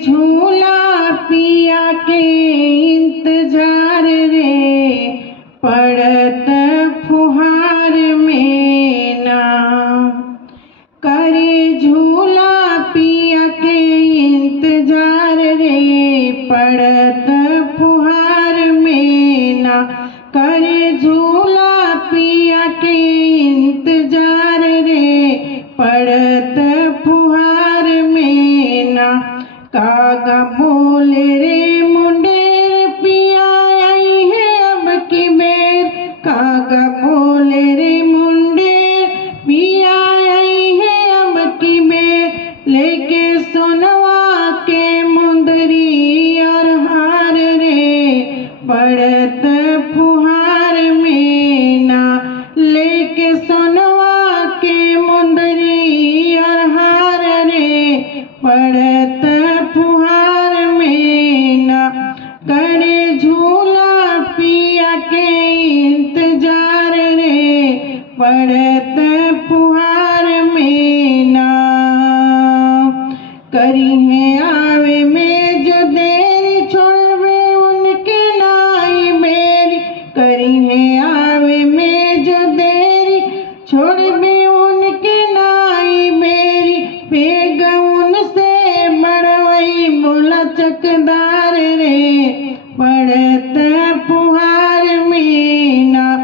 झूला पिया के इंतजार रे, पड़त फुहार में ना। करे झूला पिया के इंतजार रे, पड़त फुहार में ना। करे झूला पिया के इंतजार रे, पड़त फुहार में ना। कागा बोले रे मुंडेर पिया आई है अब की बेर। कागा बोले रे मुंडेर पिया आई है अब की बेर। लेके सोनवा के मुंदरी और हार रे, पड़त फुहार में ना। लेके सोनवा के मुंदरी और हार रे, पड़त फुहार में ना। करे झूला पिया के इंतजार रे, पड़त फुहार में ना। करी है आवे में जो देरी, छोड़वे उनके नाई बेरी। करी है आवे में जो देरी, छोड़वे उनके नाई बेरी। पेग उनसे बड़वई बोला चकदार रे, पड़त फुहार में ना।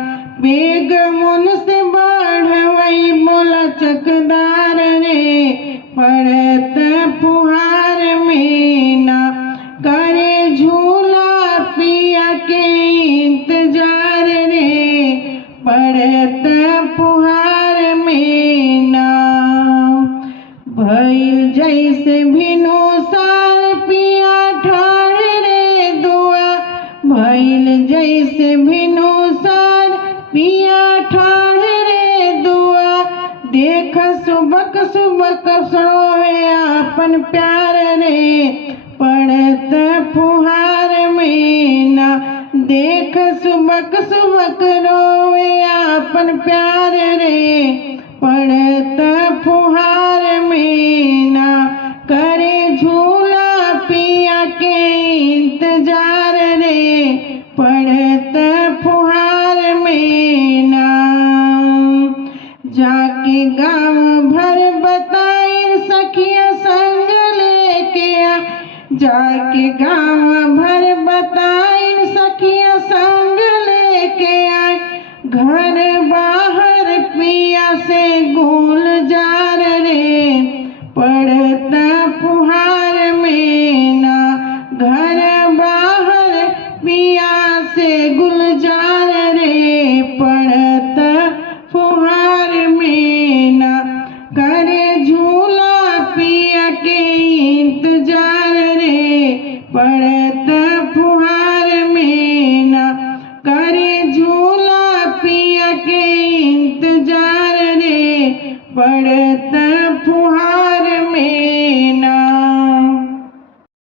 पेग उनसे बढ़वई बोला चकदार रे, पड़त फुहार में ना। करे झूला पिया के इंतजार रे, पड़त फुहार में ना। भइल जैसे भिनु सार पिया ठाड़ रे दुआ। भइल जैसे भिनु सार पिया ठाड़ रे दुआ। देख सुबक सुबक सरोवे आपन प्यार रे, पड़त फुहार में ना। देख सुबक सुबक रोवे आपन प्यार रे, पड़त फुहार में ना। करे झूला पिया के इंतजार रे, पड़त फुहार में ना। जाके गाँव भर बताई सखिया संग लेके आ। जाके गाँव भर बताई सखिया संग लेके आए। घर बाहर पिया से गुलजार रे, पड़त फुहार में ना। घर बाहर पिया से गुलजार रे, पड़त फुहार में ना। करे झूला पिया के इंतजार रे, पड़त फुहार में ना। करे झूला पिया के इंतजार रे, पड़त